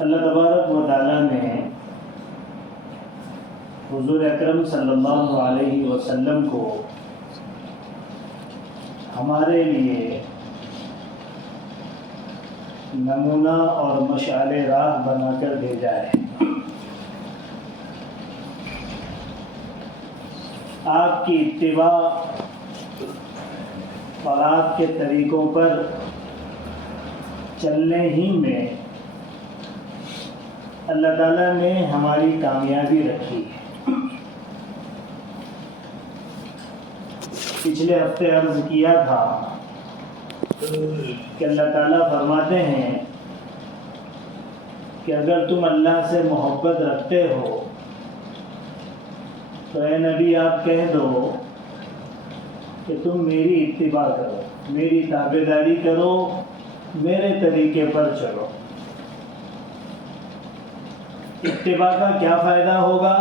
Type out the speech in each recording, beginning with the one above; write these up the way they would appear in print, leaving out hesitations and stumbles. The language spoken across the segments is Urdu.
اللہ تبارک و تعالیٰ نے حضور اکرم صلی اللہ علیہ وسلم کو ہمارے لیے نمونہ اور مشعل راہ بنا کر بھیجا ہے۔ آپ کی اتباع اور آپ کے طریقوں پر چلنے ہی میں اللہ تعالیٰ نے ہماری کامیابی رکھی ہے۔ پچھلے ہفتے عرض کیا تھا کہ اللہ تعالیٰ فرماتے ہیں کہ اگر تم اللہ سے محبت رکھتے ہو تو اے نبی آپ کہہ دو کہ تم میری اتباع کرو، میری تابعداری کرو، میرے طریقے پر چلو۔ اتباع کا کیا فائدہ ہوگا؟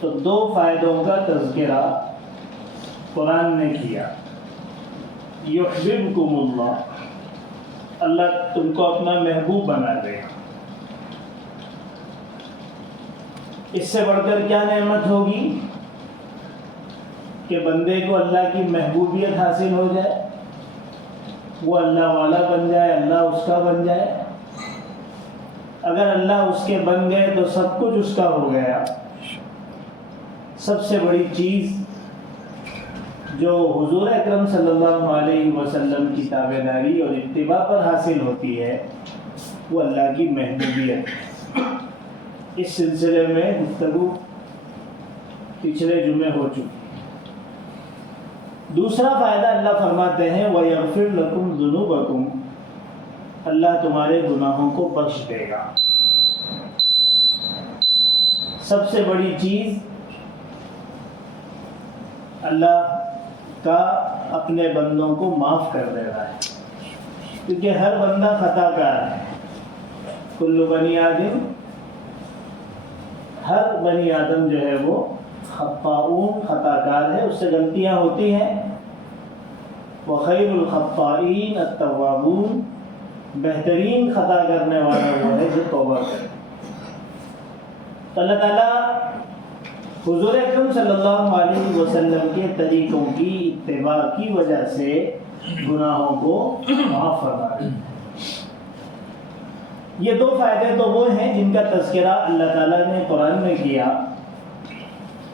تو دو فائدوں کا تذکرہ قرآن نے کیا۔ یحببکم اللہ، اللہ تم کو اپنا محبوب بنا دے۔ اس سے بڑھ کر کیا نعمت ہوگی کہ بندے کو اللہ کی محبوبیت حاصل ہو جائے، وہ اللہ والا بن جائے، اللہ اس کا بن جائے۔ اگر اللہ اس کے بن گئے تو سب کچھ اس کا ہو گیا۔ سب سے بڑی چیز جو حضور اکرم صلی اللہ علیہ وسلم کی تابعداری اور اتباع پر حاصل ہوتی ہے وہ اللہ کی محبوبیت۔ اس سلسلے میں گفتگو پچھلے جمعے ہو چکی۔ دوسرا فائدہ اللہ فرماتے ہیں وَيَغْفِرْ لَكُمْ ذُنُوبَكُمْ، اللہ تمہارے گناہوں کو بخش دے گا۔ سب سے بڑی چیز اللہ کا اپنے بندوں کو معاف کر دے رہا ہے، کیونکہ ہر بندہ خطا کار ہے۔ کل بنی آدم، ہر بنی آدم جو ہے وہ خطاؤن، خطا کار ہے، اس سے غلطیاں ہوتی ہیں۔ وخیر الخطائین التوابون، بہترین خطا کرنے والا وہ ہے جو توبہ کرے۔ تو اللہ تعالیٰ حضور اکرم صلی اللہ علیہ وسلم کے طریقوں کی اتباع کی وجہ سے گناہوں کو معاف فرما دے۔ یہ دو فائدے تو وہ ہیں جن کا تذکرہ اللہ تعالیٰ نے قرآن میں کیا۔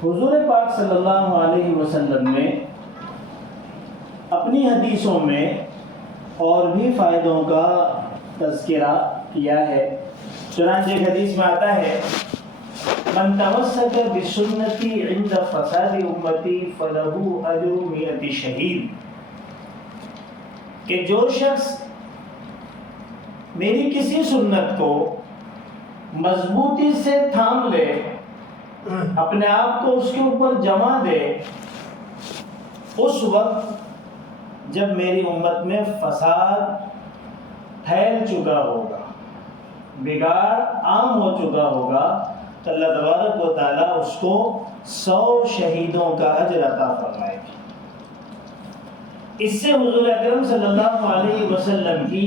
حضور پاک صلی اللہ علیہ وسلم نے اپنی حدیثوں میں اور بھی فائدوں کا تذکرہ کیا ہے۔ چنانچہ ایک حدیث میں آتا ہے من تمسک بسنتی عند فساد امتی فلہ اجر 100 شہید، کہ جو شخص میری کسی سنت کو مضبوطی سے تھام لے، اپنے آپ کو اس کے اوپر جما دے، اس وقت جب میری امت میں فساد پھیل چکا ہوگا، بگاڑ عام ہو چکا ہوگا، تو اللہ تبارک و تعالیٰ اس کو 100 شہیدوں کا اجر عطا فرمائے گا۔ اس سے حضور اکرم صلی اللہ علیہ وسلم کی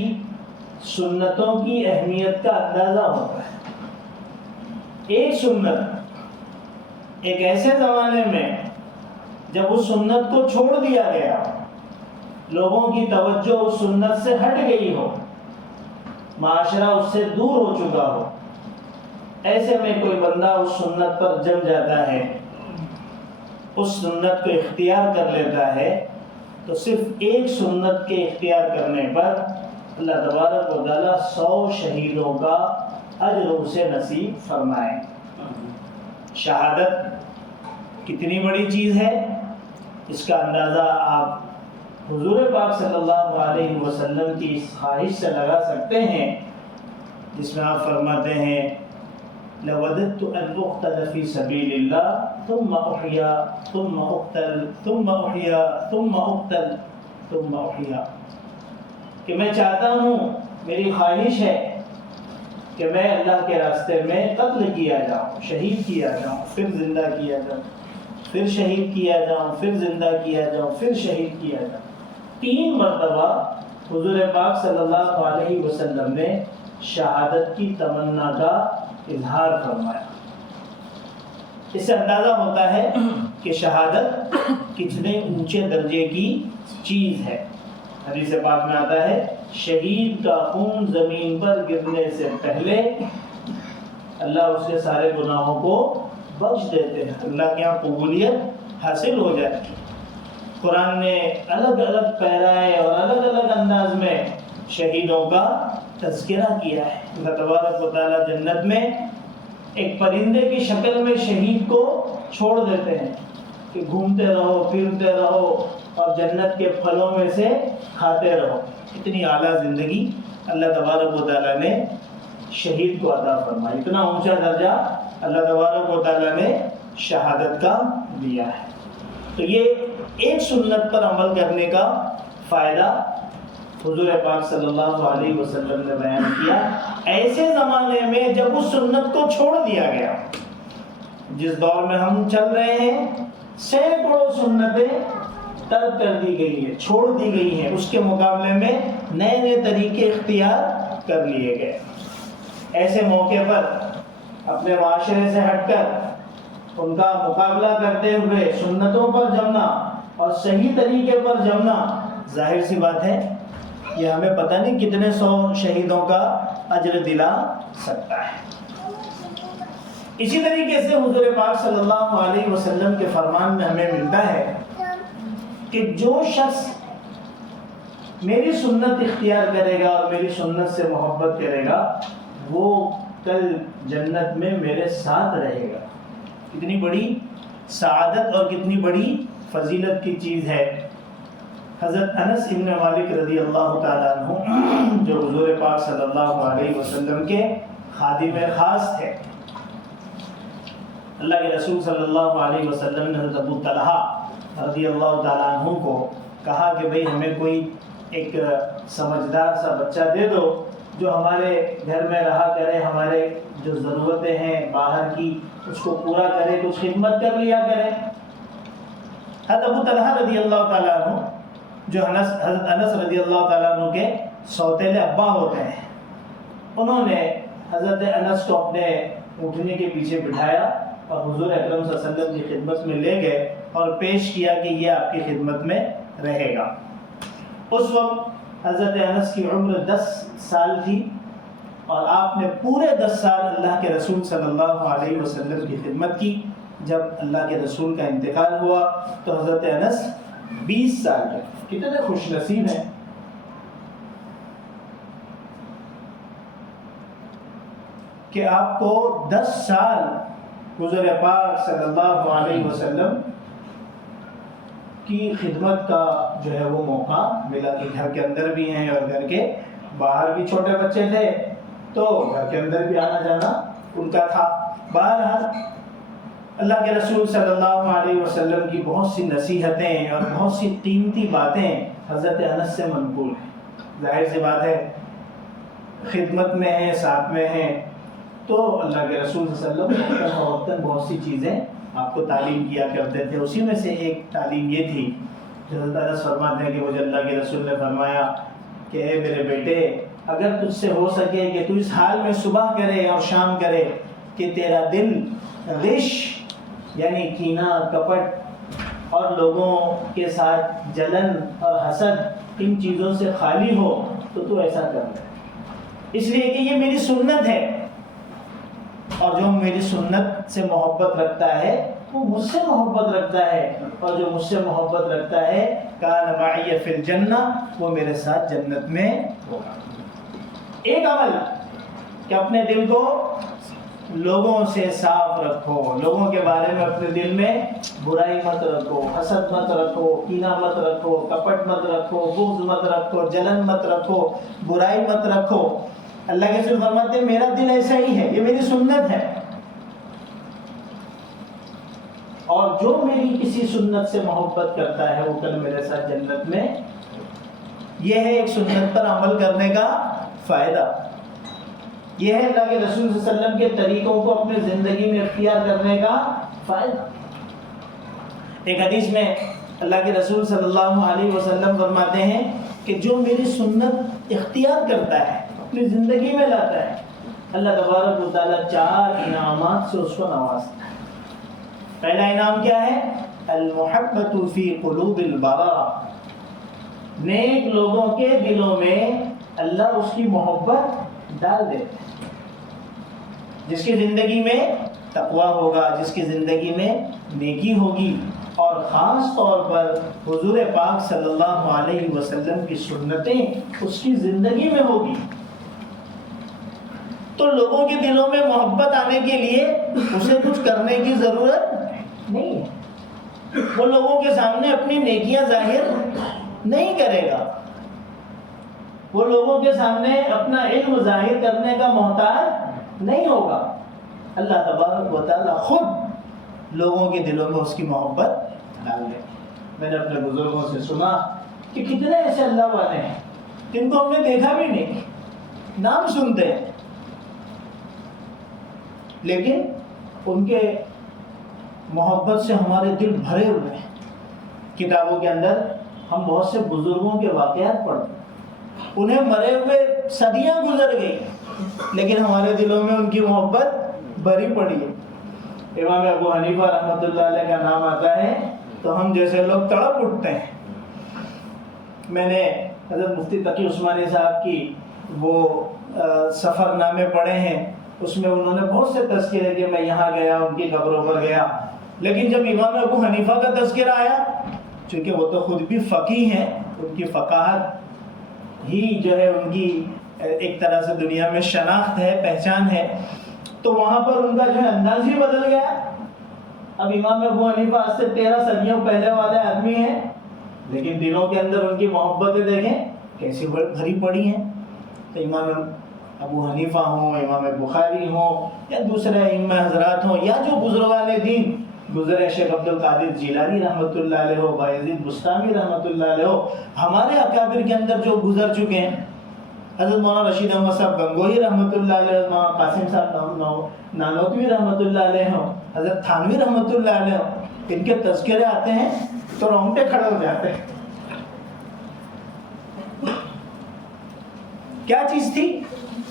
سنتوں کی اہمیت کا اندازہ ہوتا ہے۔ ایک سنت ایک ایسے زمانے میں جب اس سنت کو چھوڑ دیا گیا، لوگوں کی توجہ اس سنت سے ہٹ گئی ہو، معاشرہ اس سے دور ہو چکا ہو، ایسے میں کوئی بندہ اس سنت پر جم جاتا ہے، اس سنت کو اختیار کر لیتا ہے، تو صرف ایک سنت کے اختیار کرنے پر اللہ تبارک و تعالیٰ 100 شہیدوں کا اجر اسے نصیب فرمائے۔ شہادت کتنی بڑی چیز ہے، اس کا اندازہ آپ حضور پاک صلی اللہ علیہ وسلم کی اس خواہش سے لگا سکتے ہیں جس میں آپ فرماتے ہیں لَوَدَدْتُ أَنْ أُقْتَلَ فِي سَبِيلِ اللَّهِ ثُمَّ أُحْيَا ثُمَّ أُقْتَلْ ثُمَّ أُحْيَا ثُمَّ أُقْتَلْ ثُمَّ أُحْيَا، کہ میں چاہتا ہوں، میری خواہش ہے کہ میں اللہ کے راستے میں قتل کیا جاؤں، شہید کیا جاؤں، پھر زندہ کیا جاؤں، پھر شہید کیا جاؤں، پھر زندہ کیا جاؤں، پھر شہید کیا جاؤں۔ 3 مرتبہ حضور پاک صلی اللہ علیہ وسلم نے شہادت کی تمنا کا اظہار فرمایا۔ اس سے اندازہ ہوتا ہے کہ شہادت کتنے اونچے درجے کی چیز ہے۔ حدیث پاک میں آتا ہے شہید کا خون زمین پر گرنے سے پہلے اللہ اس کے سارے گناہوں کو بخش دیتے ہیں، اللہ کے یہاں قبولیت حاصل ہو جاتی ہے۔ قرآن نے الگ الگ پیرائے اور الگ الگ انداز میں شہیدوں کا تذکرہ کیا ہے۔ اللہ تبارک و تعالیٰ جنت میں ایک پرندے کی شکل میں شہید کو چھوڑ دیتے ہیں کہ گھومتے رہو، پھرتے رہو اور جنت کے پھلوں میں سے کھاتے رہو۔ اتنی اعلیٰ زندگی اللہ تبارک و تعالیٰ نے شہید کو عطا فرمائی، اتنا اونچا درجہ اللہ تبارک و تعالیٰ نے شہادت کا دیا ہے۔ تو یہ ایک سنت پر عمل کرنے کا فائدہ حضور پاک صلی اللہ علیہ وسلم نے بیان کیا، ایسے زمانے میں جب اس سنت کو چھوڑ دیا گیا۔ جس دور میں ہم چل رہے ہیں سینکڑوں سنتیں ترک کر دی گئی ہیں، چھوڑ دی گئی ہیں، اس کے مقابلے میں نئے نئے طریقے اختیار کر لیے گئے۔ ایسے موقع پر اپنے معاشرے سے ہٹ کر ان کا مقابلہ کرتے ہوئے سنتوں پر جمنا اور صحیح طریقے پر جمنا، ظاہر سی بات ہے یہ ہمیں پتہ نہیں کتنے سو شہیدوں کا اجر دلا سکتا ہے۔ اسی طریقے سے حضور پاک صلی اللہ علیہ وسلم کے فرمان میں ہمیں ملتا ہے کہ جو شخص میری سنت اختیار کرے گا اور میری سنت سے محبت کرے گا وہ کل جنت میں میرے ساتھ رہے گا۔ کتنی بڑی سعادت اور کتنی بڑی فضیلت کی چیز ہے۔ حضرت انس ابن مالک رضی اللہ تعالیٰ عنہ جو حضور پاک صلی اللہ علیہ وسلم کے خادم خاص تھے، اللہ کے رسول صلی اللہ علیہ وسلم نے حضرت ابو طلحہ رضی اللہ تعالیٰ عنہ کو کہا کہ بھئی ہمیں کوئی ایک سمجھدار سا بچہ دے دو جو ہمارے گھر میں رہا کرے، ہمارے جو ضرورتیں ہیں باہر کی اس کو پورا کرے، کچھ خدمت کر لیا کرے۔ حضرت ابو طلحہ رضی اللہ تعالیٰ عنہ جو حضرت انس رضی اللہ تعالیٰ عنہ کے سوتیلے ابا ہوتے ہیں، انہوں نے حضرت انس کو اپنے اٹھنے کے پیچھے بٹھایا اور حضور اکرم صلی اللہ علیہ وسلم کی خدمت میں لے گئے اور پیش کیا کہ یہ آپ کی خدمت میں رہے گا۔ اس وقت حضرت انس کی عمر 10 سال تھی اور آپ نے پورے 10 سال اللہ کے رسول صلی اللہ علیہ وسلم کی خدمت کی۔ جب اللہ کے رسول کا انتقال ہوا تو حضرت انس 20 سال کے، کتنے خوش نصیب ہیں کہ آپ کو 10 سال حضور پاک صلی اللہ علیہ وسلم کی خدمت کا جو ہے وہ موقع ملا کہ گھر کے اندر بھی ہیں اور گھر کے باہر بھی چھوٹے بچے تھے تو گھر کے اندر بھی آنا جانا ان کا تھا۔ بہرحال اللہ کے رسول صلی اللہ علیہ وسلم کی بہت سی نصیحتیں اور بہت سی قیمتی باتیں حضرت انس سے منقول ہیں۔ ظاہر سی بات ہے خدمت میں ہیں، ساتھ میں ہیں، تو اللہ کے رسول صلی اللہ علیہ وسلم وقتاً بہت سی چیزیں آپ کو تعلیم کیا کرتے تھے۔ اسی میں سے ایک تعلیم یہ تھی جو حضرت انس فرماتے ہیں کہ مجھے اللہ کے رسول نے فرمایا کہ اے میرے بیٹے، اگر تجھ سے ہو سکے کہ تو اس حال میں صبح کرے اور شام کرے کہ تیرا دل غش یعنی کینہ، کپٹ اور لوگوں کے ساتھ جلن اور حسد ان چیزوں سے خالی ہو تو ایسا کر لے، اس لیے کہ یہ میری سنت ہے اور جو میری سنت سے محبت رکھتا ہے وہ مجھ سے محبت رکھتا ہے، اور جو مجھ سے محبت رکھتا ہے کان معی فی الجنہ، وہ میرے ساتھ جنت میں ہوگا۔ ایک عمل کہ اپنے دل کو لوگوں سے صاف رکھو، لوگوں کے بارے میں اپنے دل میں برائی مت رکھو، حسد مت رکھو، کینہ مت رکھو، کپٹ مت رکھو، بغض مت رکھو، جلن مت رکھو، برائی مت رکھو۔ اللہ کے رسول فرماتے ہیں میرا دل ایسا ہی ہے، یہ میری سنت ہے، اور جو میری کسی سنت سے محبت کرتا ہے وہ کل میرے ساتھ جنت میں۔ یہ ہے ایک سنت پر عمل کرنے کا فائدہ، یہ ہے اللہ کے رسول صلی اللہ علیہ وسلم کے طریقوں کو اپنے زندگی میں اختیار کرنے کا فائدہ۔ ایک حدیث میں اللہ کے رسول صلی اللہ علیہ وسلم فرماتے ہیں کہ جو میری سنت اختیار کرتا ہے، اپنی زندگی میں لاتا ہے، اللہ تبارک و تعالیٰ 4 انعامات سے اس کو نوازتا ہے۔ پہلا انعام کیا ہے؟ المحبت فی قلوب البررہ، نیک لوگوں کے دلوں میں اللہ اس کی محبت ڈال دیتا ہے۔ جس کی زندگی میں تقویٰ ہوگا، جس کی زندگی میں نیکی ہوگی، اور خاص طور پر حضور پاک صلی اللہ علیہ وسلم کی سنتیں اس کی زندگی میں ہوگی، تو لوگوں کے دلوں میں محبت آنے کے لیے اسے کچھ کرنے کی ضرورت نہیں ہے۔ وہ لوگوں کے سامنے اپنی نیکیاں ظاہر نہیں کرے گا، وہ لوگوں کے سامنے اپنا علم ظاہر کرنے کا محتاج نہیں ہوگا۔ اللہ تبارک و تعالیٰ خود لوگوں کے دلوں میں اس کی محبت ڈال دے۔ میں نے اپنے بزرگوں سے سنا کہ کتنے ایسے اللہ والے ہیں جن کو ہم نے دیکھا بھی نہیں، نام سنتے ہیں، لیکن ان کے محبت سے ہمارے دل بھرے ہوئے ہیں۔ کتابوں کے اندر ہم بہت سے بزرگوں کے واقعات پڑھتے ہیں، انہیں مرے ہوئے صدیاں گزر گئی، لیکن ہمارے دلوں میں ان کی محبت بھری پڑی ہے۔ امام ابو حنیفہ رحمۃ اللہ علیہ کا نام آتا ہے تو ہم جیسے لوگ تڑپ اٹھتے ہیں۔ میں نے حضرت مفتی تقی عثمانی صاحب کی وہ سفر نامے پڑھے ہیں، اس میں انہوں نے بہت سے تذکرے کہ میں یہاں گیا، ان کی قبروں پر گیا، لیکن جب امام ابو حنیفہ کا تذکرہ آیا، چونکہ وہ تو خود بھی فقیہ ہیں، ان کی فقاہت ہی جو ہے ان کی ایک طرح سے دنیا میں شناخت ہے، پہچان ہے، تو وہاں پر ان کا جو ہے انداز ہی بدل گیا۔ اب امام ابو حنیفہ آج سے 13 صدیوں پہلے والے آدمی ہیں، لیکن دلوں کے اندر ان کی محبتیں دیکھیں کیسی بھری پڑی ہیں۔ تو امام ابو حنیفہ ہوں، امام بخاری ہوں، یا دوسرے ائمہ حضرات ہوں، یا جو بزرگان دین گزرے، شیخ عبد القادر جیلانی رحمۃ اللہ علیہ ہو، بایزید بستامی رحمۃ اللہ علیہ ہو، ہمارے اکابر کے اندر جو گزر چکے ہیں، حضرت مولانا رشید احمد صاحب گنگوہی رحمۃ اللہ علیہ، مولانا قاسم صاحب نانوتوی رحمۃ اللہ علیہ ہوں، حضرت تھانوی رحمۃ اللہ علیہ ہوں، ان کے تذکرے آتے ہیں تو رونگٹے کھڑے ہو جاتے ہیں۔ کیا چیز تھی؟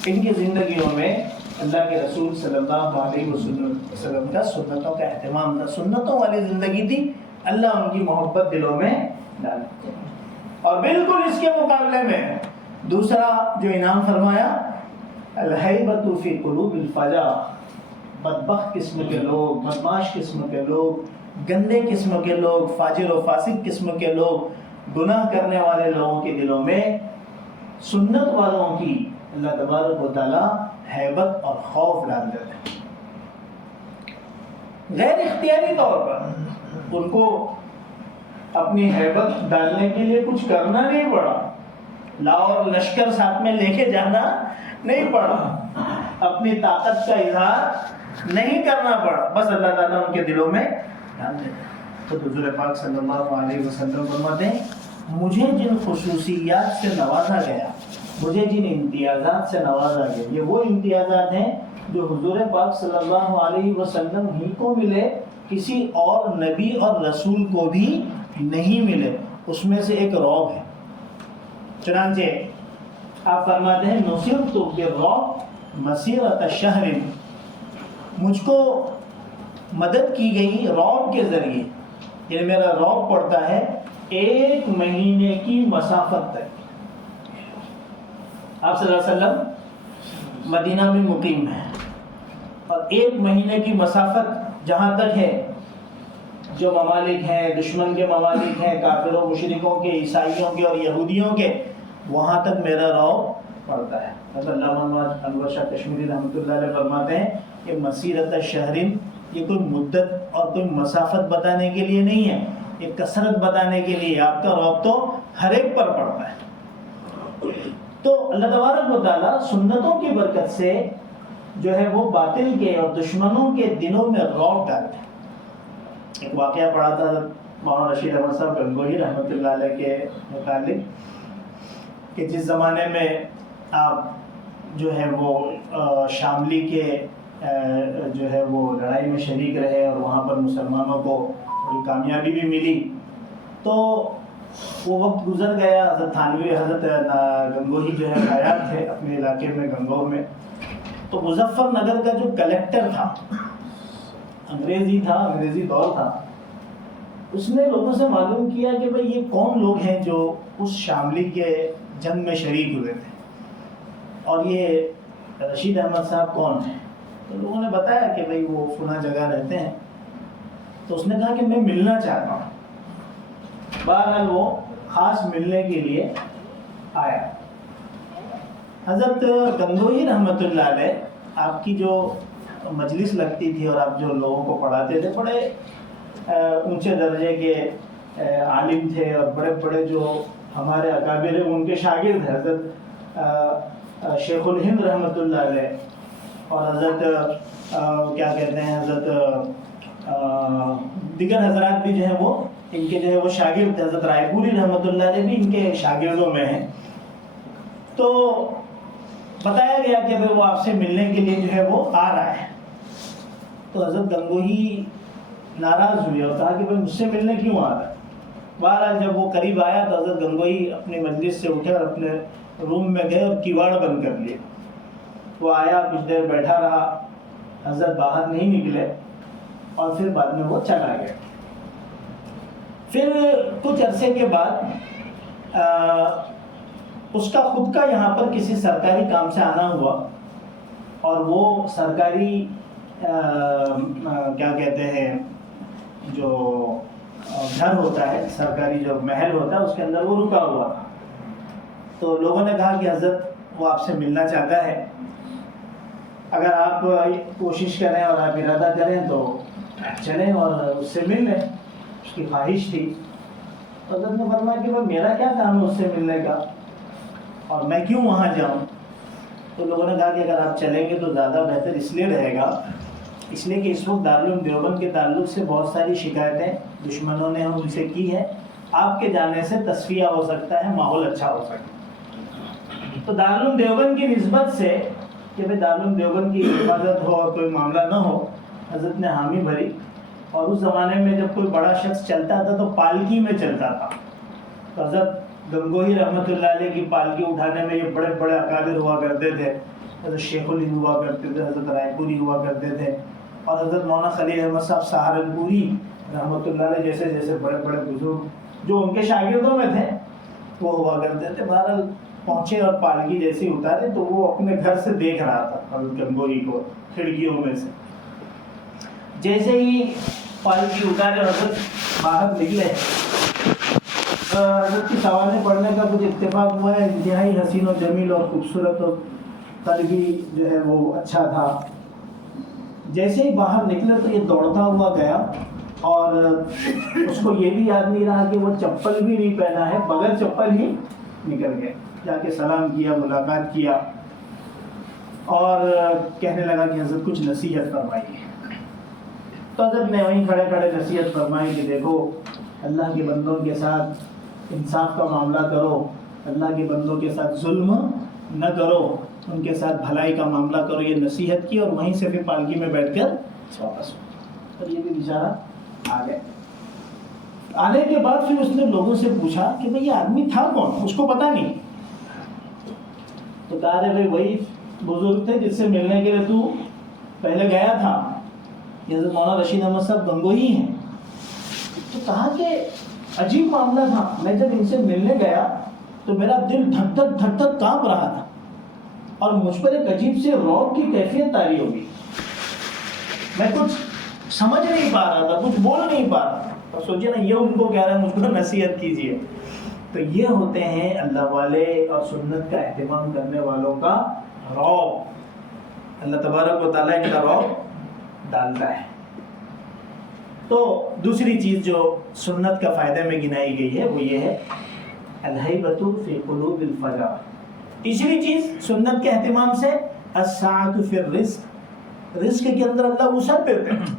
ان کی زندگیوں میں اللہ کے رسول صلی اللہ علیہ وسلم کا سنتوں کا اہتمام تھا، سنتوں والی زندگی تھی، اللہ ان کی محبت دلوں میں ڈالتے۔ اور بالکل اس کے مقابلے میں دوسرا جو انعام فرمایا، الہیبۃ فی قلوب الفجار، بدبخت قسم کے لوگ، بدمعاش قسم کے لوگ، گندے قسم کے لوگ، فاجر و فاسق قسم کے لوگ، گناہ کرنے والے لوگوں کے دلوں میں سنت والوں کی اللہ تبارک و تعالیٰ ہیبت اور خوف ڈال دیتے ہیں۔ غیر اختیاری طور پر ان کو اپنی ہیبت ڈالنے کے لیے کچھ کرنا نہیں پڑا، لاہور لشکر ساتھ میں لے کے جانا نہیں پڑا، اپنی طاقت کا اظہار نہیں کرنا پڑا، بس اللہ تعالیٰ ان کے دلوں میں ڈال دیتے ہیں۔ تو حضور پاک صلی اللہ علیہ وسلم فرماتے ہیں، مجھے جن خصوصیات سے نوازا گیا، مجھے جن امتیازات سے نوازا گیا، یہ وہ امتیازات ہیں جو حضور پاک صلی اللہ علیہ وسلم ہی کو ملے، کسی اور نبی اور رسول کو بھی نہیں ملے۔ اس میں سے ایک رعب ہے۔ چنانچہ آپ فرماتے ہیں، نصرت بالرعب مسیرۃ شہر، مجھ کو مدد کی گئی رعب کے ذریعے، یعنی میرا رعب پڑتا ہے 1 مہینے کی مسافت تک۔ آپ صلی اللہ علیہ وسلم مدینہ میں مقیم ہیں، اور 1 مہینے کی مسافت جہاں تک ہے، جو ممالک ہیں، دشمن کے ممالک ہیں، کافروں، مشرکوں کے، عیسائیوں کے اور یہودیوں کے، وہاں تک میرا رعب پڑتا ہے۔ حضرت علامہ انور شاہ کشمیری رحمۃ اللہ علیہ فرماتے ہیں کہ مسیرۃ شہرن، یہ کوئی مدت اور کوئی مسافت بتانے کے لیے نہیں ہے، یہ کثرت بتانے کے لیے، آپ کا رعب تو ہر ایک پر پڑتا ہے۔ تو اللہ تبارک و تعالیٰ سنتوں کی برکت سے جو ہے وہ باطل کے اور دشمنوں کے دلوں میں رعب ڈالتے ہیں۔ ایک واقعہ پڑھا تھا مولانا رشید احمد صاحب گنگوہی رحمۃ اللہ علیہ کے متعلق، کہ جس زمانے میں آپ جو ہے وہ شاملی کے جو ہے وہ لڑائی میں شریک رہے اور وہاں پر مسلمانوں کو بڑی کامیابی بھی ملی، تو وہ وقت گزر گیا، حضرت تھانوی حضرت گنگوہی جو ہے حیات تھے اپنے علاقے میں گنگوہ میں. تو مظفر نگر کا جو کلیکٹر تھا، انگریزی دور تھا، اس نے لوگوں سے معلوم کیا کہ بھئی یہ کون لوگ ہیں جو اس شاملی کے جنگ میں شریک ہوئے تھے، اور یہ رشید احمد صاحب کون ہیں. تو لوگوں نے بتایا کہ بھئی وہ فلاں جگہ رہتے ہیں. تو اس نے کہا کہ میں ملنا چاہتا ہوں. بہرحال وہ خاص ملنے کے لیے آیا. حضرت گنگوہی رحمۃ اللہ علیہ، آپ کی جو مجلس لگتی تھی اور آپ جو لوگوں کو پڑھاتے تھے، بڑے اونچے درجے کے عالم تھے، اور بڑے بڑے جو ہمارے اکابر ہیں ان کے شاگرد ہیں. حضرت شیخ الہند رحمۃ اللہ علیہ، اور حضرت کیا کہتے ہیں، حضرت دیگر حضرات بھی جو ہیں وہ ان کے جو ہے وہ شاگرد. حضرت رائے پوری رحمۃ اللہ علیہ بھی ان کے شاگردوں میں ہیں. تو بتایا گیا کہ وہ آپ سے ملنے کے لیے جو ہے وہ آ رہا ہے. تو حضرت گنگوہی ناراض ہوئے اور کہا کہ بھائی مجھ سے ملنے کیوں آ رہا ہے. بہرحال جب وہ قریب آیا تو حضرت گنگوہی اپنی مجلس سے اٹھے اور اپنے روم میں گئے اور کیواڑ بند کر لیے. وہ آیا، کچھ دیر بیٹھا رہا، حضرت باہر نہیں نکلے، اور پھر بعد میں وہ چلا گیا. پھر کچھ عرصے کے بعد اس کا خود کا یہاں پر کسی سرکاری کام سے آنا ہوا، اور وہ سرکاری کیا کہتے ہیں، جو گھر ہوتا ہے، سرکاری جو محل ہوتا ہے، اس کے اندر وہ رکا ہوا تھا. تو لوگوں نے کہا کہ حضرت وہ آپ سے ملنا چاہتا ہے، اگر آپ کوشش کریں اور آپ ارادہ کریں تو چلیں اور اس سے مل لیں. اس کی خواہش تھی. حضرت نے فرمایا کہ میرا کیا کام ہے اس سے ملنے کا، اور میں کیوں وہاں جاؤں. تو لوگوں نے کہا کہ اگر آپ چلیں گے تو زیادہ بہتر اس لیے رہے گا، اس لیے کہ اس وقت دارالعلوم دیوبند کے تعلق سے بہت ساری شکایتیں دشمنوں نے ان سے کی ہے. آپ کے جانے سے تصفیہ ہو سکتا ہے، ماحول اچھا ہو سکتا ہے. تو دارالعلوم دیوبند کی نسبت سے کہ بھائی دارالعلوم دیوبند کی حفاظت ہو اور کوئی معاملہ نہ ہو، حضرت نے حامی بھری. اور اس زمانے میں جب کوئی بڑا شخص چلتا تھا تو پالکی میں چلتا تھا. تو حضرت گنگوہی رحمۃ اللہ علیہ کی پالکی اٹھانے میں یہ بڑے بڑے اکابر ہوا کرتے تھے. حضرت شیخ الہند ہوا کرتے تھے، حضرت رائے پوری ہوا کرتے تھے، اور حضرت مولانا خلیل احمد صاحب سہارنپوری رحمۃ اللہ علیہ جیسے جیسے بڑے بڑے بزرگ جو ان کے شاگردوں میں تھے وہ ہوا کرتے تھے. بہرحال پہنچے اور پالکی جیسے اتارے تو وہ اپنے گھر سے دیکھ رہا تھا حضرت گنگوہی کو کھڑکیوں میں سے. جیسے ہی پالکی اتارے حضرت باہر نکلے، حضرت کی سوانح پڑھنے کا کچھ اتفاق ہوا ہے. انتہائی حسین و جمیل اور خوبصورت اور قلبی جو ہے وہ اچھا تھا. جیسے ہی باہر نکلے تو یہ دوڑتا ہوا گیا، اور اس کو یہ بھی یاد نہیں رہا کہ وہ چپل بھی نہیں پہنا ہے، بغیر چپل ہی نکل گیا. جا کے سلام کیا، ملاقات کیا، اور کہنے لگا کہ حضرت کچھ نصیحت فرمائیے. تو حضرت نے وہیں کھڑے کھڑے نصیحت فرمائی کہ دیکھو، اللہ کے بندوں کے ساتھ انصاف کا معاملہ کرو، اللہ کے بندوں کے ساتھ ظلم نہ کرو، ان کے ساتھ بھلائی کا معاملہ کرو. یہ نصیحت کی، اور وہیں سے پھر پالکی میں بیٹھ کر واپس ہو. اور یہ بھی بیچارہ آ گئے. آنے کے بعد پھر اس نے لوگوں سے پوچھا کہ بھئی یہ آدمی تھا کون، اس کو پتہ نہیں. تو کہا رہے بھئی وہی بزرگ تھے جس سے ملنے کے لیے تو پہلے گیا تھا، یہ حضرت مولانا رشید احمد صاحب گنگوہی ہیں. تو کہا کہ عجیب معاملہ تھا، میں جب ان سے ملنے گیا تو میرا دل دھک دھک دھک دھک کانپ رہا تھا، اور مجھ پر ایک عجیب سے رعب کی کیفیت طاری ہوگی. میں کچھ سمجھ نہیں پا رہا تھا، کچھ بول نہیں پا رہا تھا. اور سوچے نا، یہ ان کو کہہ رہا ہے مجھ کو نصیحت کیجیے. تو یہ ہوتے ہیں اللہ والے اور سنت کا اہتمام کرنے والوں کا رعب. اللہ تبارک و تعالیٰ ان کا رعب ڈالتا ہے. تو دوسری چیز جو سنت کا فائدے میں گنائی گئی ہے وہ یہ ہے الہیبۃ فی قلوب الفجر. تیسری چیز سنت کے اہتمام سے السعۃ فی الرزق. رزق کے اندر اللہ وسعت دیتے ہیں،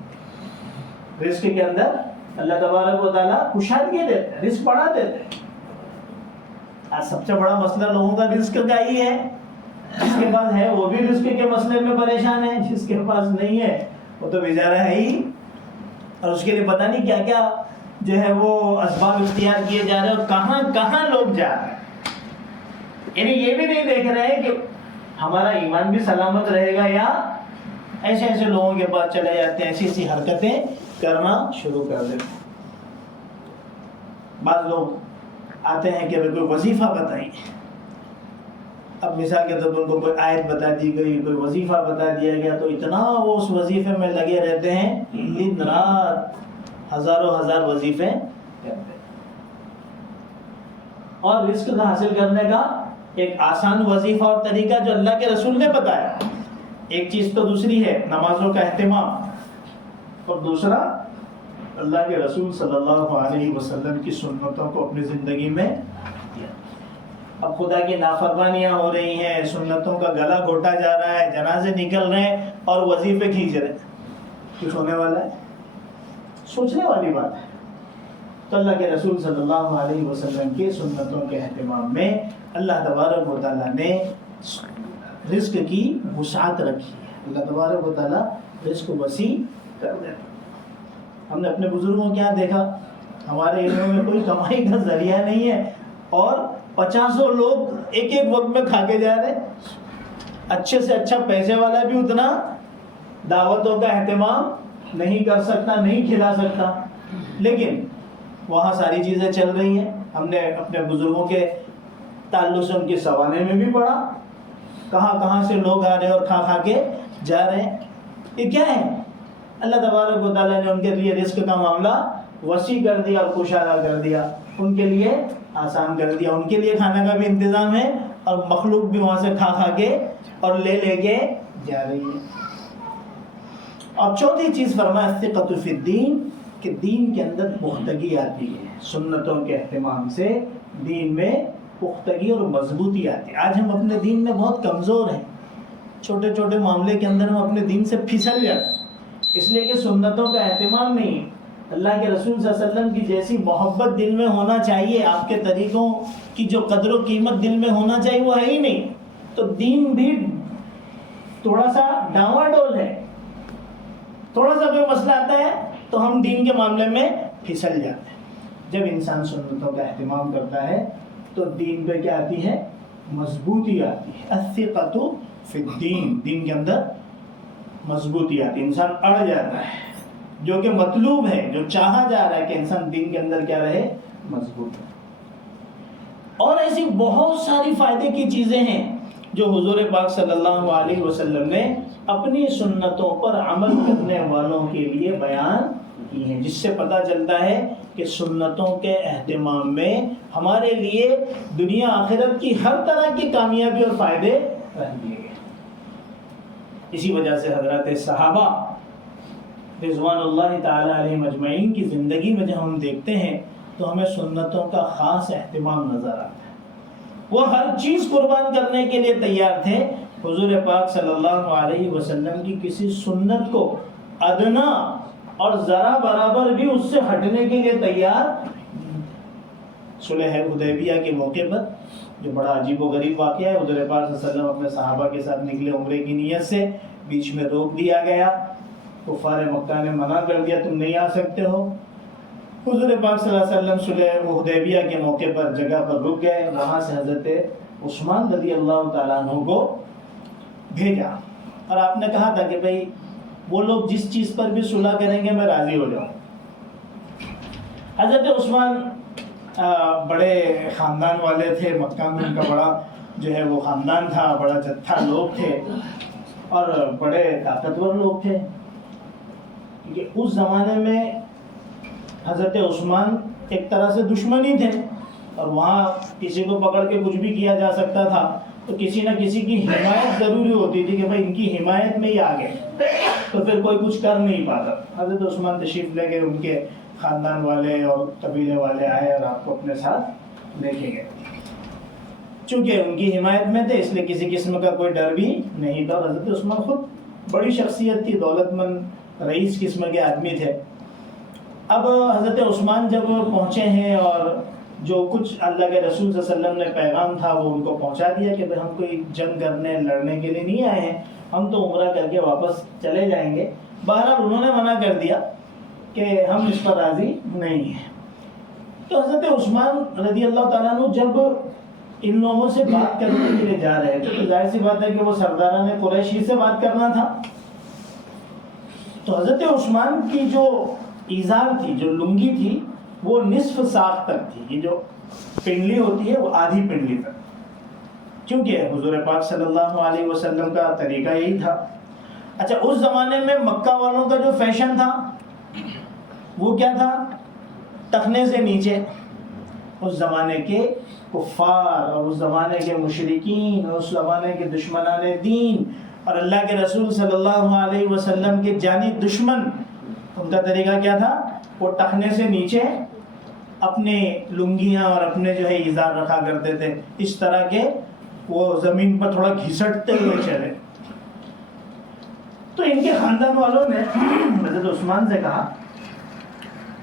رزق کے اندر اللہ تبارک و تعالیٰ کشادگی دیتے ہیں، رزق بڑھا دیتے ہیں. آج سب سے بڑا مسئلہ لوگوں کا رزق کا ہی ہے. جس کے پاس ہے وہ بھی رزق کے مسئلے میں پریشان ہے، جس کے پاس نہیں ہے وہ تو بیچارہ ہے ہی، اور اس کے لیے پتہ نہیں کیا کیا جو ہے وہ اسباب اختیار کیے جا رہے ہیں، اور کہاں کہاں لوگ جا رہے ہیں. یعنی یہ بھی نہیں دیکھ رہے ہیں کہ ہمارا ایمان بھی سلامت رہے گا، یا ایسے ایسے لوگوں کے پاس چلے جاتے ہیں، ایسی ایسی حرکتیں کرنا شروع کر دیتے ہیں. بعض لوگ آتے ہیں کہ کوئی وظیفہ بتائیں. اب مثال کے طور پر ان کو کوئی آیت بتا دی گئی، کوئی وظیفہ بتا دیا گیا، تو اتنا وہ اس وظیفے میں لگے رہتے ہیں، دن رات ہزاروں ہزار وظیفے کرتے ہیں. اور رزق حاصل کرنے کا ایک آسان وظیفہ اور طریقہ جو اللہ کے رسول نے بتایا. ایک چیز تو دوسری ہے نمازوں کا اہتمام، اور دوسرا اللہ کے رسول صلی اللہ علیہ وسلم کی سنتوں کو اپنی زندگی میں. اب خدا کی نافرمانیاں ہو رہی ہیں، سنتوں کا گلا گھوٹا جا رہا ہے، جنازے نکل رہے ہیں اور وظیفے کھینچ رہے ہیں، کچھ ہونے والا ہے؟ سوچنے والی بات ہے. تو اللہ کے رسول صلی اللہ علیہ وسلم کے سنتوں کے اہتمام میں اللہ تبارک و تعالیٰ نے رزق کی وسعت رکھی ہے. اللہ تبارک و تعالیٰ رزق وسیع کر دیتا. ہم نے اپنے بزرگوں کے یہاں دیکھا، ہمارے علموں میں کوئی کمائی کا ذریعہ نہیں ہے، اور 50 لوگ ایک ایک وقت میں کھا کے جا رہے. اچھے سے اچھا پیسے والا بھی اتنا دعوتوں کا اہتمام نہیں کر سکتا، نہیں کھلا سکتا، لیکن وہاں ساری چیزیں چل رہی ہیں. ہم نے اپنے بزرگوں کے تعلق سے ان کے سوانے میں بھی پڑھا، کہاں کہاں سے لوگ آ رہے ہیں اور کھا کھا کے جا رہے ہیں. یہ کیا ہے؟ اللہ تبارک و تعالیٰ نے ان کے لیے رزق کا معاملہ وسیع کر دیا اور کشادہ کر دیا، ان کے لیے آسان کر دیا. ان کے لیے کھانے کا بھی انتظام ہے، اور مخلوق بھی وہاں سے کھا کھا کے اور لے لے کے جا رہی ہے. اور چوتھی چیز فرمایا الثقۃ فی الدین، کہ دین کے اندر پختگی آتی ہے. سنتوں کے اہتمام سے دین میں پختگی اور مضبوطی آتی ہے. آج ہم اپنے دین میں بہت کمزور ہیں، چھوٹے چھوٹے معاملے کے اندر ہم اپنے دین سے پھسل جاتے ہیں، اس لیے کہ سنتوں کا اہتمام نہیں. اللہ کے رسول صلی اللہ علیہ وسلم کی جیسی محبت دل میں ہونا چاہیے، آپ کے طریقوں کی جو قدر و قیمت دل میں ہونا چاہیے وہ ہے ہی نہیں، تو دین بھی تھوڑا سا ڈاواڈول ہے. تھوڑا سا کوئی مسئلہ آتا ہے تو ہم دین کے معاملے میں پھسل جاتے ہیں. جب انسان سنتوں کا اہتمام کرتا ہے تو دین پہ کیا آتی ہے؟ مضبوطی آتی ہے. الثقۃ فی الدین، دین کے اندر مضبوطی آتی ہے، انسان اڑ جاتا ہے. جو کہ مطلوب ہے، جو چاہا جا رہا ہے کہ انسان دین کے اندر کیا رہے؟ مضبوط. اور ایسی بہت ساری فائدے کی چیزیں ہیں جو حضور پاک صلی اللہ علیہ وسلم نے اپنی سنتوں پر عمل کرنے والوں کے لیے بیان کی ہیں، جس سے پتہ چلتا ہے کہ سنتوں کے اہتمام میں ہمارے لیے دنیا آخرت کی ہر طرح کی کامیابی اور فائدے رکھ دیے گئے. اسی وجہ سے حضرات صحابہ رضوان اللہ تعالی علیہم اجمعین کی زندگی میں جب ہم دیکھتے ہیں تو ہمیں سنتوں کا خاص اہتمام نظر آتا ہے. وہ ہر چیز قربان کرنے کے لیے تیار تھے. حضور پاک صلی اللہ علیہ وسلم کی کسی سنت کو ادنا اور ذرا برابر بھی اس سے ہٹنے کے لیے تیار. صلح حدیبیہ کے موقع پر جو بڑا عجیب و غریب واقعہ ہے، حضور پاک صلی اللہ علیہ وسلم اپنے صحابہ کے ساتھ نکلے عمرے کی نیت سے، بیچ میں روک دیا گیا. کفار مکہ نے منع کر دیا، تم نہیں آ سکتے ہو. حضور پاک صلی اللہ علیہ وسلم صلح حدیبیہ کے موقع پر جگہ پر رک گئے. وہاں سے حضرت عثمان رضی اللہ تعالیٰ عنہ کو بھیجا، اور آپ نے کہا تھا کہ بھئی وہ لوگ جس چیز پر بھی صلح کریں گے میں راضی ہو جاؤں. حضرت عثمان بڑے خاندان والے تھے، مکہ میں ان کا بڑا جو ہے وہ خاندان تھا، بڑا جتھا لوگ تھے اور بڑے طاقتور لوگ تھے. کیونکہ اس زمانے میں حضرت عثمان ایک طرح سے دشمن ہی تھے، اور وہاں کسی کو پکڑ کے کچھ بھی کیا جا سکتا تھا، تو کسی نہ کسی کی حمایت ضروری ہوتی تھی کہ بھائی ان کی حمایت میں ہی آ گئے تو پھر کوئی کچھ کر نہیں پاتا. حضرت عثمان تشریف لے گئے، ان کے خاندان والے اور قبیلے والے آئے اور آپ کو اپنے ساتھ لے کے گئے. چونکہ ان کی حمایت میں تھے اس لیے کسی قسم کا کوئی ڈر بھی نہیں تھا. اور حضرت عثمان خود بڑی شخصیت تھی، دولت مند رئیس قسم کے آدمی تھے. اب حضرت عثمان جب پہنچے ہیں اور جو کچھ اللہ کے رسول صلی اللہ علیہ وسلم نے پیغام تھا وہ ان کو پہنچا دیا کہ ہم کوئی جنگ کرنے لڑنے کے لیے نہیں آئے ہیں، ہم تو عمرہ کر کے واپس چلے جائیں گے. بہرحال انہوں نے منع کر دیا. کہ ہم اس پر راضی نہیں ہیں. تو حضرت عثمان رضی اللہ تعالیٰ عنہ جب ان لوگوں سے بات کرنے کے لیے جا رہے تھے تو ظاہر سی بات ہے کہ وہ سرداران قریش ہی سے بات کرنا تھا. تو حضرت عثمان کی جو ایزار تھی، جو لنگی تھی، وہ نصف ساق تک تھی. یہ جو پنڈلی ہوتی ہے وہ آدھی پنڈلی تک، کیونکہ حضور پاک صلی اللہ علیہ وسلم کا طریقہ یہی تھا. اچھا، اس زمانے میں مکہ والوں کا جو فیشن تھا وہ کیا تھا؟ ٹخنے سے نیچے. اس زمانے کے کفار اور اس زمانے کے مشرکین اور اس زمانے کے دشمنان دین اور اللہ کے رسول صلی اللہ علیہ وسلم کے جانی دشمن، ان کا طریقہ کیا تھا؟ وہ ٹخنے سے نیچے اپنے لنگیاں اور اپنے جو ہے ازار رکھا کرتے تھے، اس طرح کے وہ زمین پر تھوڑا گھسٹتے ہوئے چلے. تو ان کے خاندان والوں نے حضرت عثمان سے کہا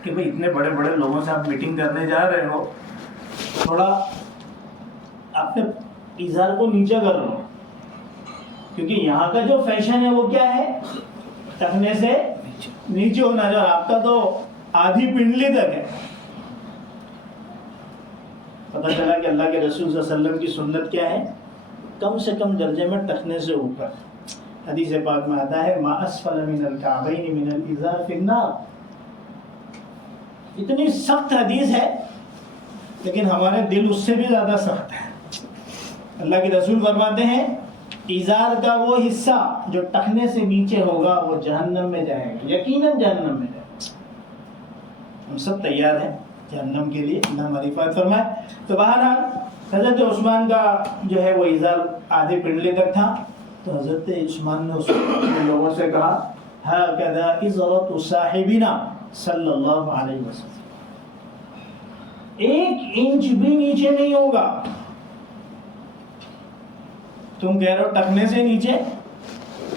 کہ بھئی اتنے بڑے بڑے لوگوں سے آپ میٹنگ کرنے جا رہے ہو، تھوڑا آپ نے ازار کو نیچے کر لو، کیونکہ یہاں کا جو فیشن ہے وہ کیا ہے؟ ٹخنے سے نیچے ہونا، جو آپ کا تو آدھی پنڈلی تک ہے. پتہ چلا کہ اللہ کے رسول صلی اللہ علیہ وسلم کی سنت کیا ہے؟ کم سے کم درجے میں ٹخنے سے اوپر. حدیث پاک میں آتا ہے ما اسفل من الکعبین من الازار فی النار. اتنی سخت حدیث ہے لیکن ہمارے دل اس سے بھی زیادہ سخت ہے. اللہ کے رسول فرماتے ہیں ازار کا وہ حصہ جو ٹخنے سے نیچے ہوگا وہ جہنم میں جائے گا، یقیناً جہنم میں جائے گا. ہم سب تیار ہیں جہنم کے لیے، اللہ ہماری حفاظت فرمائے. تو بہرحال حضرت عثمان کا جو ہے وہ ازار آدھے پنڈلی تک تھا. تو حضرت عثمان نے اس لوگوں سے کہا ہکذا ازرۃ صاحبنا صلی اللہ علیہ وسلم، 1 انچ بھی نیچے نہیں ہوگا. تم کہہ رہے ہو ٹخنے سے نیچے،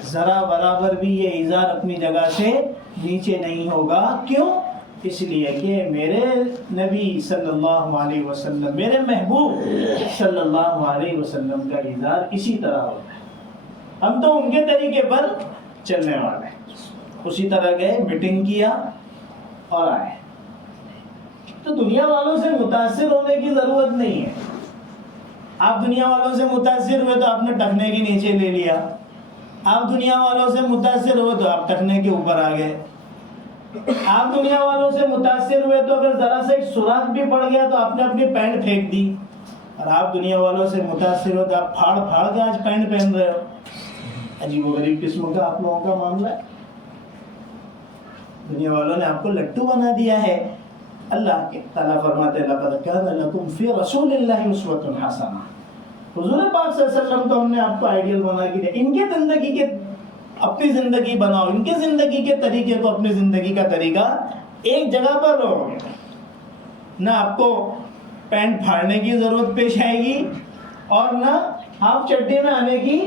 ذرا برابر بھی یہ ازار اپنی جگہ سے نیچے نہیں ہوگا. کیوں؟ اس لیے کہ میرے نبی صلی اللہ علیہ وسلم، میرے محبوب صلی اللہ علیہ وسلم کا ازار اسی طرح ہوتا ہے. ہم تو ان کے طریقے پر چلنے والے ہیں. اسی طرح گئے، میٹنگ کیا اور آئے. تو دنیا والوں سے متاثر ہونے کی ضرورت نہیں ہے. آپ دنیا والوں سے متاثر ہوئے تو آپ نے ٹخنے کے نیچے لے لیا، آپ دنیا والوں سے متاثر ہوئے تو آپ ٹخنے کے اوپر آ گئے. آپ دنیا والوں سے متاثر ہوئے تو اگر ذرا سا ایک سوراخ بھی پڑ گیا تو آپ نے اپنی پینٹ پھینک دی. اور آپ دنیا والوں سے متاثر ہو تو آپ پھاڑ پھاڑ کے آج پینٹ پہن رہے ہو. عجیب و غریب قسم کا آپ لوگوں کا معاملہ ہے. دنیا والوں نے آپ کو لٹو بنا دیا ہے. اللہ کے تعالیٰ فرماتے ہیں لقد کان لکم فی رسول اللہ اسوۃ حسنہ. حضور پاک صلی اللہ علیہ وسلم کو ہم نے آپ کو آئیڈیل بنا کے دیا. ان کے زندگی کے اپنی زندگی بناؤ، ان کے زندگی کے طریقے کو اپنی زندگی کا طریقہ ایک جگہ پر رہو گے، نہ آپ کو پینٹ پھاڑنے کی ضرورت پیش آئے گی اور نہ ہاف چڈی میں آنے کی.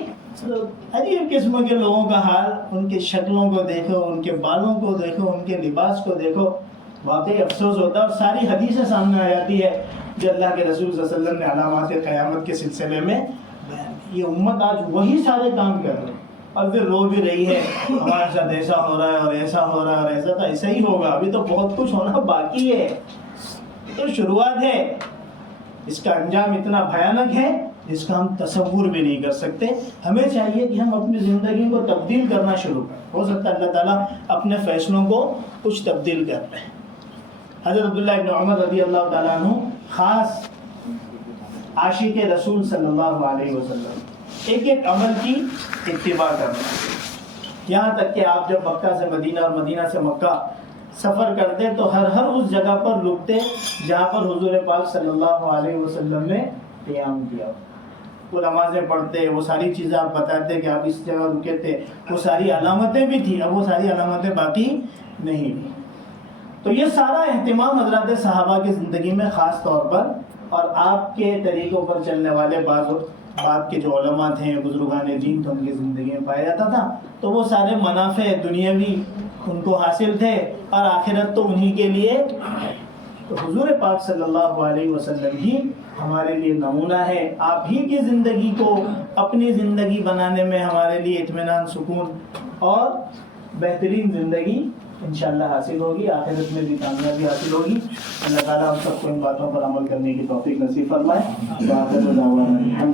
عجیب قسم کے لوگوں کا حال، ان کی شکلوں کو دیکھو، ان کے بالوں کو دیکھو، ان کے لباس کو دیکھو، واقعی افسوس ہوتا ہے. اور ساری حدیثیں سامنے آ جاتی ہے جو اللہ کے رسول صلی اللہ علیہ وسلم نے علامات قیامت کے سلسلے میں بیان کی. یہ امت آج وہی سارے کام کر رہی ہے اور پھر رو بھی رہی ہے ہمارے ساتھ ایسا ہو رہا ہے اور ایسا ہو رہا ہے اور ایسا، تو ایسا ہی ہوگا. ابھی تو بہت کچھ ہونا باقی ہے. تو شروعات ہے، اس کا انجام اتنا بھیانک ہے جس کا ہم تصور بھی نہیں کر سکتے. ہمیں چاہیے کہ ہم اپنی زندگی کو تبدیل کرنا شروع کریں. ہو سکتا ہے اللہ تعالیٰ اپنے فیصلوں کو کچھ تبدیل کر لیں. حضرت عبداللہ ابن عمر رضی اللہ تعالیٰ عنہ خاص عاشق رسول صلی اللہ علیہ وسلم، ایک ایک عمل کی اتباع کرنا. یہاں تک کہ آپ جب مکہ سے مدینہ اور مدینہ سے مکہ سفر کرتے تو ہر اس جگہ پر رکتے جہاں پر حضور پاک صلی اللہ علیہ وسلم نے قیام کیا. وہ نمازیں پڑھتے، وہ ساری چیزیں آپ بتاتے کہ آپ اس جگہ رکے تھے. وہ ساری علامتیں بھی تھیں، اب وہ ساری علامتیں باقی نہیں تھیں. تو یہ سارا اہتمام حضرات صحابہ کی زندگی میں خاص طور پر اور آپ کے طریقوں پر چلنے والے بعد کے جو علماء تھے، بزرگان دین تو ان کی زندگی میں پایا جاتا تھا. تو وہ سارے منافع دنیاوی ان کو حاصل تھے اور آخرت تو انہی کے لیے. تو حضور پاک صلی اللہ علیہ وسلم ہی ہمارے لیے نمونہ ہے. آپ ہی کی زندگی کو اپنی زندگی بنانے میں ہمارے لیے اطمینان، سکون اور بہترین زندگی انشاءاللہ حاصل ہوگی، آخرت میں بھی کامیابی حاصل ہوگی۔ اللہ تعالیٰ ہم سب کو ان باتوں پر عمل کرنے کی توفیق نصیب فرمائے۔ وآخر دعوانا